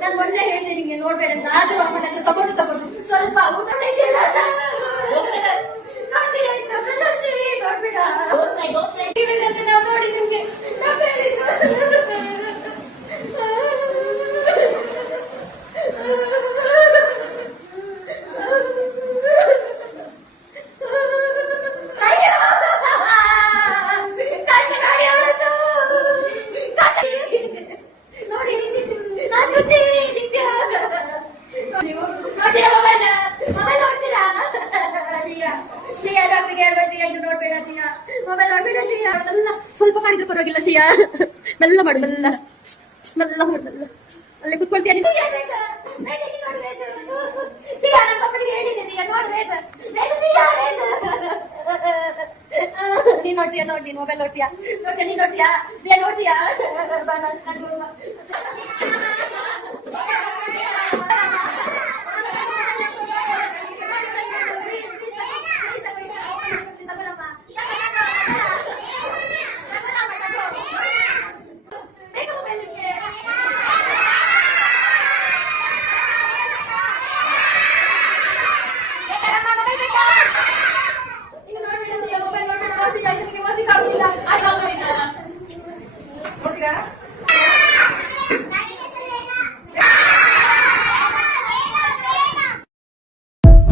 ನಾನು ಮೊನ್ನೆ ಹೇಳಿದೆ ನಿಂಗೆ ನೋಡ್ಬೇಡ ಆದ್ರೂ ಅಮ್ಮನ ತಗೊಂಡು ಸ್ವಲ್ಪ ಊಟ ನೋಡ್ಬೇಡ ನಾವು ನೋಡಿ ನಿಮ್ಗೆ ಸ್ವಲ್ಪ ಮಾಡಿದ್ರೆ ಪರವಾಗಿಲ್ಲ ಶ್ರೀಯಾ ಮೆಲ್ಲ ಮಾಡು ಮೆಲ್ಲ ಮೆಲ್ಲ ಮಾಡು ಅಲ್ಲಿ ಕುತ್ಕೊಳ್ತೀಯ ನೀನ್ ನೋಡ್ತೀಯ ನೋಡಿ ಮೊಬೈಲ್ ನೋಡ್ತೀಯಾ ನೀನ್ ನೋಡ್ತೀಯಾ ನೋಡ್ತೀಯಾ